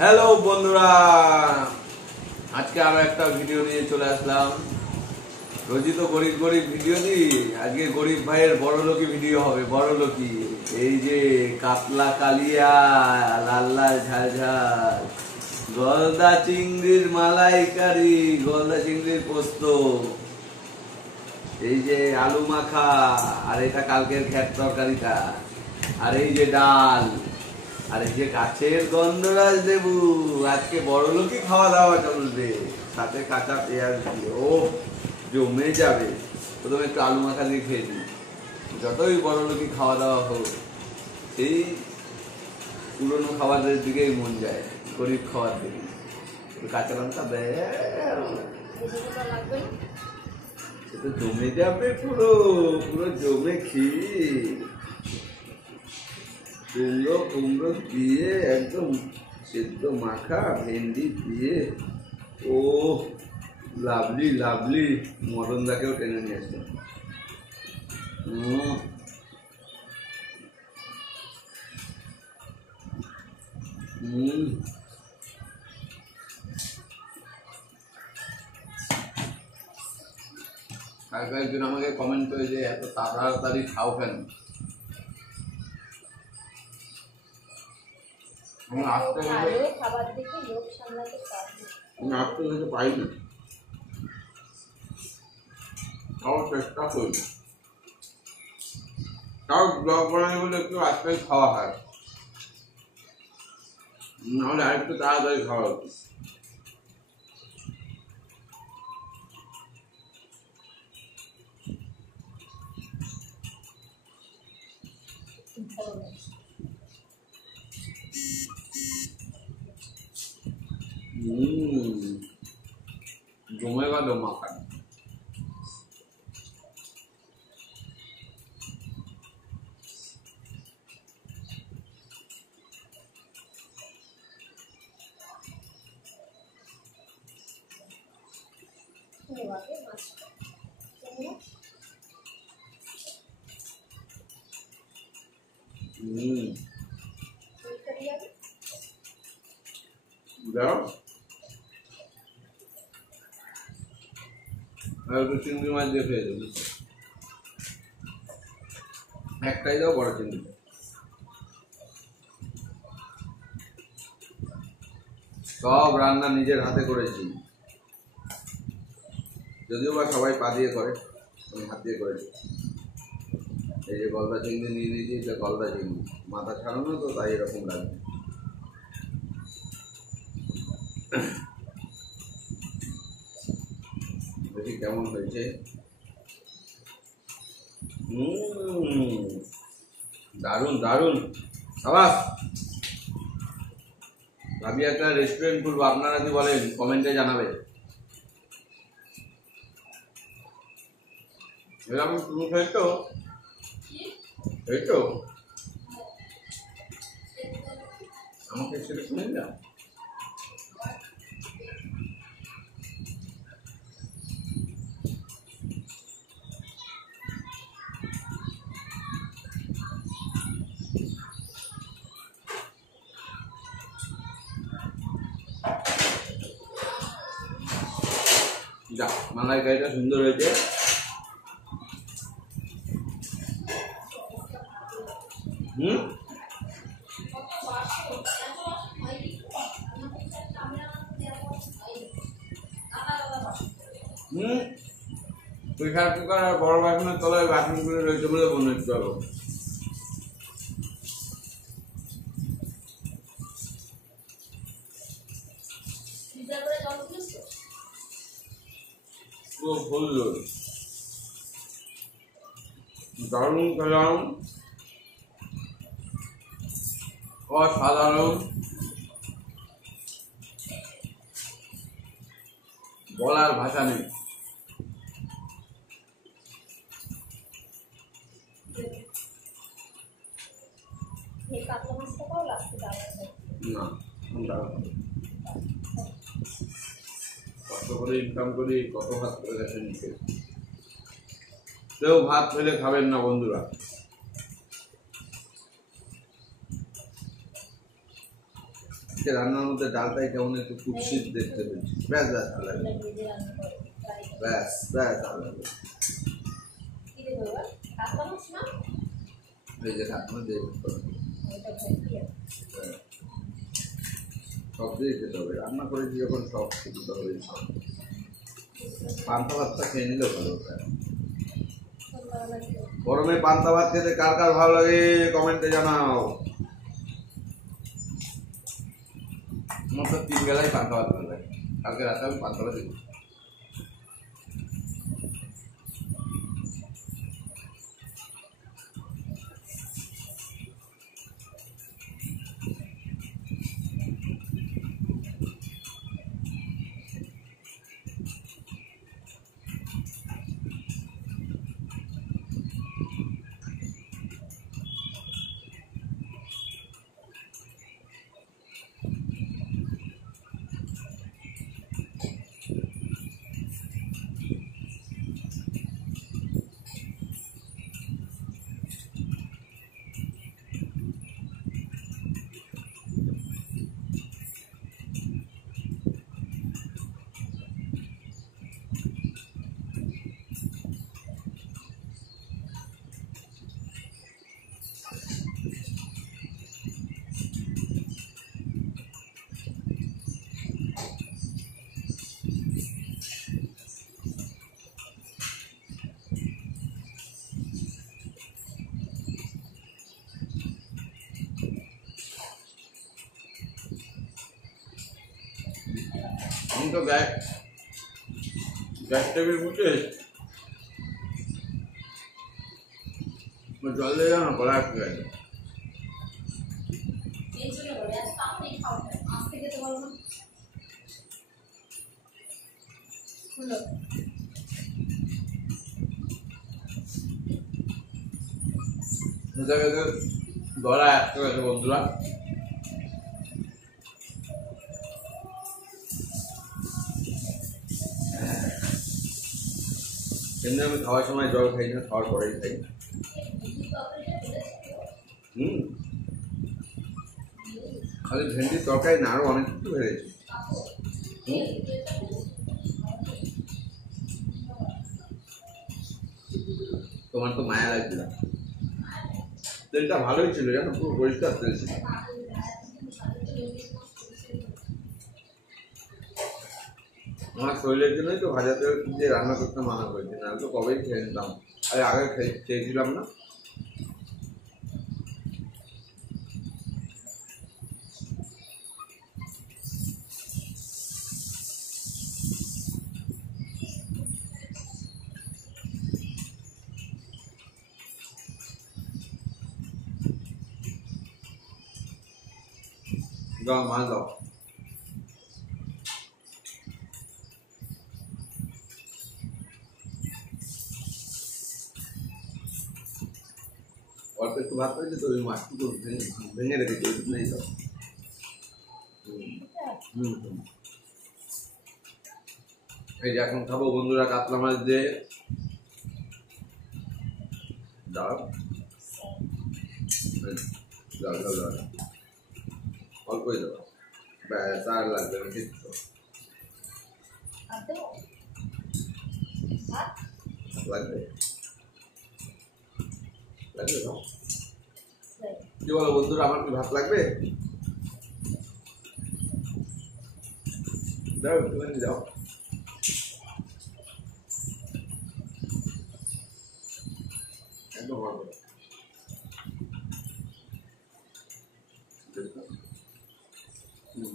Hello বন্ধুরা, আজকে আরো একটা ভিডিও নিয়ে চলে আসলাম। রোজই তো গরিব গরিব ভিডিও দিই, আজকে গরিব ভাইয়ের বড়লোকি ভিডিও হবে। বড়লোকি, এই যে কাতলা কালিয়া, লাল লাল ঝাল ঝাল, গলদা চিংড়ির মালাইকারি, গলদা চিংড়ির পোস্ত, এই যে আলু মাখা, আর এটা কালকের খ্যাট তরকারিটা, আর এই যে ডাল, আর এই যে গাছের গন্ধরাজ লেবু। আজকে বড়লোকই খাওয়া দাওয়া চলবে, সাথে কাঁচা পেঁয়াজ দিয়ে। ও জমে যাবে। প্রথমে একটু আলু মাখা দিয়ে খেয়ে দিই। যতই বড়লোকই খাওয়া দাওয়া হোক, সেই পুরনো খাবারের দিকেই মন যায়, গরিব খাবার দিকে। কাঁচা লঙ্কা দেয়, সেটা জমে যাবে, পুরো পুরো জমে ক্ষীর। কুমড়ো কুমড়ো দিয়ে একদম সেদ্ধ মাখা, ভেন্ডি দিয়ে, ও লাভলি লাভলি। মটন দাকেও টেনে নিয়ে আসলাম। আর কয়েকজন আমাকে কমেন্ট করে যে এত তাড়াতাড়ি খাও কেন। আসতে পারি না, তাও চেষ্টা করি। তাও ব্লগ বানাই বলে একটু আজকাল খাওয়া হয়, নাহলে আরেকটু তাড়াতাড়ি খাওয়া হতো। জমে গেল মাখা। চিংড়ি মাছ দিয়ে খেয়ে দেবো, একটাই দাও বড় চিংড়ি। সব রান্না নিজের হাতে করেছি, যদিও বা সবাই পা দিয়ে করে, আমি হাত দিয়ে করেছি। এই যে গলদা চিংড়ি নিয়ে নিয়েছি, এটা গলদা চিংড়ি, মাথা ছাড়ানো তো, তাই এরকম লাগবে। দেখি কেমন হয়েছে। দারুণ দারুণ, আবাস ভাবি একটা রেস্টুরেন্ট খুলবো। আপনারা কি বলেন কমেন্টে জানাবেন। এরকম প্রুফ হয়তো, এই তো আমাকে সেটা শুনে যা। যা, মালাইকারিটা সুন্দর হয়েছে। প্রেসার কুকার আর বড় বাসনের তলায় বাসনগুলো রয়েছে বলে মনে হচ্ছে। দারুণ খেলাম, অসাধারণ, বলার ভাষা নেই। না, কত করে ইনকাম করি, কত ভাত করে গেছে নিচে। কেউ ভাত ফেলে খাবেন না বন্ধুরা। আজকে রান্নার মধ্যে ডালটাই কেমন একটু কুৎসিত দেখতে পেয়েছি। ব্যাস ব্যাস ভালো লাগে, ব্যাস ব্যাস ভালো লাগে। এই যে ঠাকুমা দিয়ে সব দিয়ে খেতে হবে, রান্না করেছি যখন সব খেতে হবে। পান্তা ভাতটা খেয়ে নিলেও ভালো। গরমে পান্তা ভাত খেতে কার কার ভালো লাগে কমেন্টে জানাও। আমার তো 3 বেলায় পান্তা ভাত ভালো লাগে। কালকে রাতে আমি পান্তা ভাত দিই। আমি তো গ্যাস টেবিল মুছে জল দিয়ে না গলা আটকে গেছে। গলা আটকে গেছে বন্ধুরা। এমনি আমি খাওয়ার সময় জল খাই না, খাওয়ার পরেই খাই। খালি ভেন্ডির তরকারি না, আরো অনেক কিছু হয়েছে। তোমার তো মায়া লাগছিল, তেলটা ভালোই ছিল জানো, পুরো পরিষ্কার তেল ছিল। আমার শরীরের জন্যই তো ভাজা তেল দিয়ে রান্না করতে মানা করেছে, না তো কবেই খেয়ে নিতাম। আরে আগে খেয়েছিলাম না। দাও মাছ দাও। অল্প একটু ভাত হয়েছে তো ওই মাছটুকু ভেঙে রেখেছি, ওইটুকু নেই দাও। এই যে এখন খাবো বন্ধুরা কাতলা মাছ দিয়ে ডাল। ডাল ডাল ডাল অল্পই দেবো, ব্যাস আর লাগবে না কিছু। লাগবে লাগবে না? কি বলো বন্ধুরা, আমার কি ভাত লাগবে? দাও একটুখানি দাও। একদম ভালো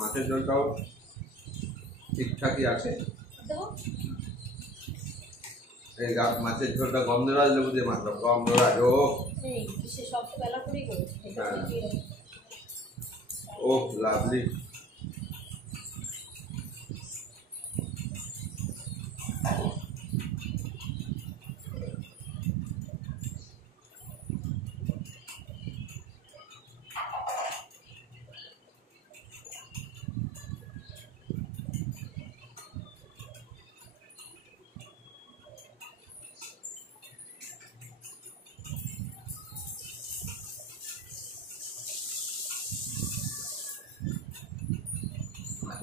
মাছের ঝোলটাও ঠিকঠাকই আছে। এই মাছের ঝোলটা গন্ধরাজ লেবু দিয়ে মাত্র গন্ধরাজ। ও লাভলি।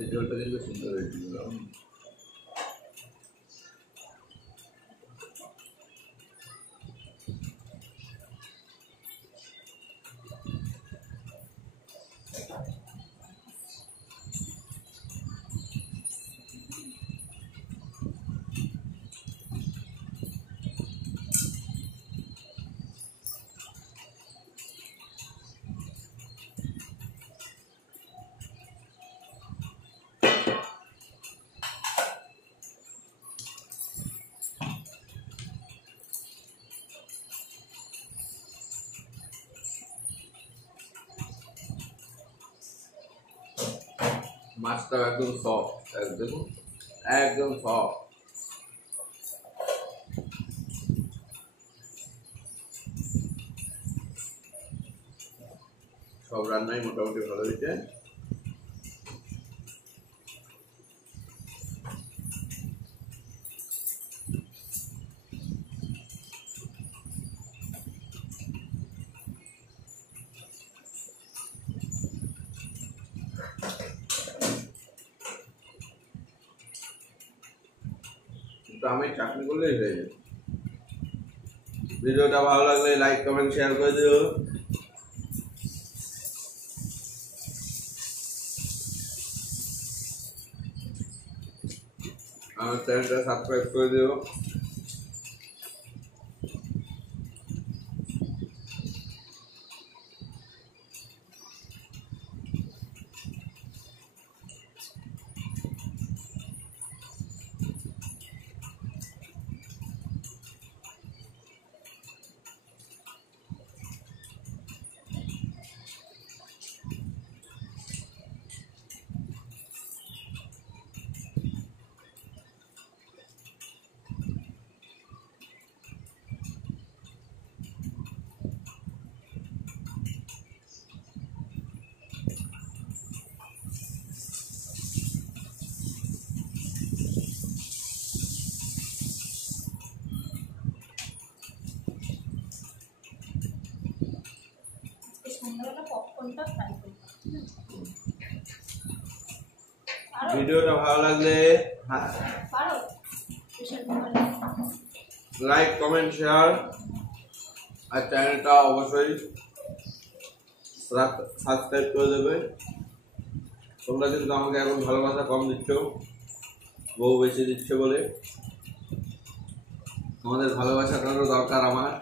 মাছের ঝোলটা কিন্তু সুন্দর হয়েছিল। মাছটা একদম সফট, একদম সফট। সব রান্নাই মোটামুটি ভালো হয়েছে। আমি চাটনি করলেই হয়ে যাবে। ভিডিওটা ভালো লাগলে লাইক কমেন্ট শেয়ার করে দিও। আমার চ্যানেলটা সাবস্ক্রাইব করে দিও। ভিডিওটা ভালো লাগলে লাইক কমেন্ট শেয়ার আর চ্যানেলটা অবশ্যই সাবস্ক্রাইব করে দেবে। তোমরা কিন্তু আমাকে এখন ভালোবাসা কম দিচ্ছ, বউ বেশি দিচ্ছ বলে। তোমাদের ভালোবাসাটারও দরকার আমার।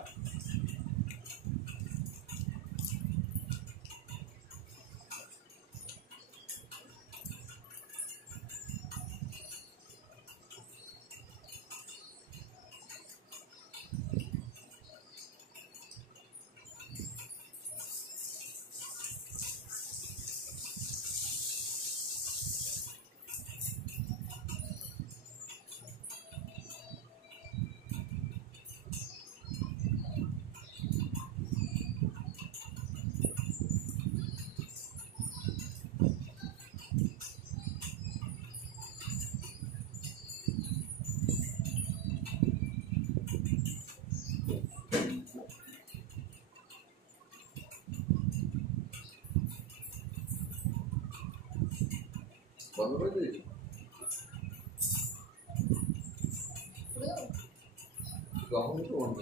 বন্ধ করে দিয়েছি কখন তো বন্ধ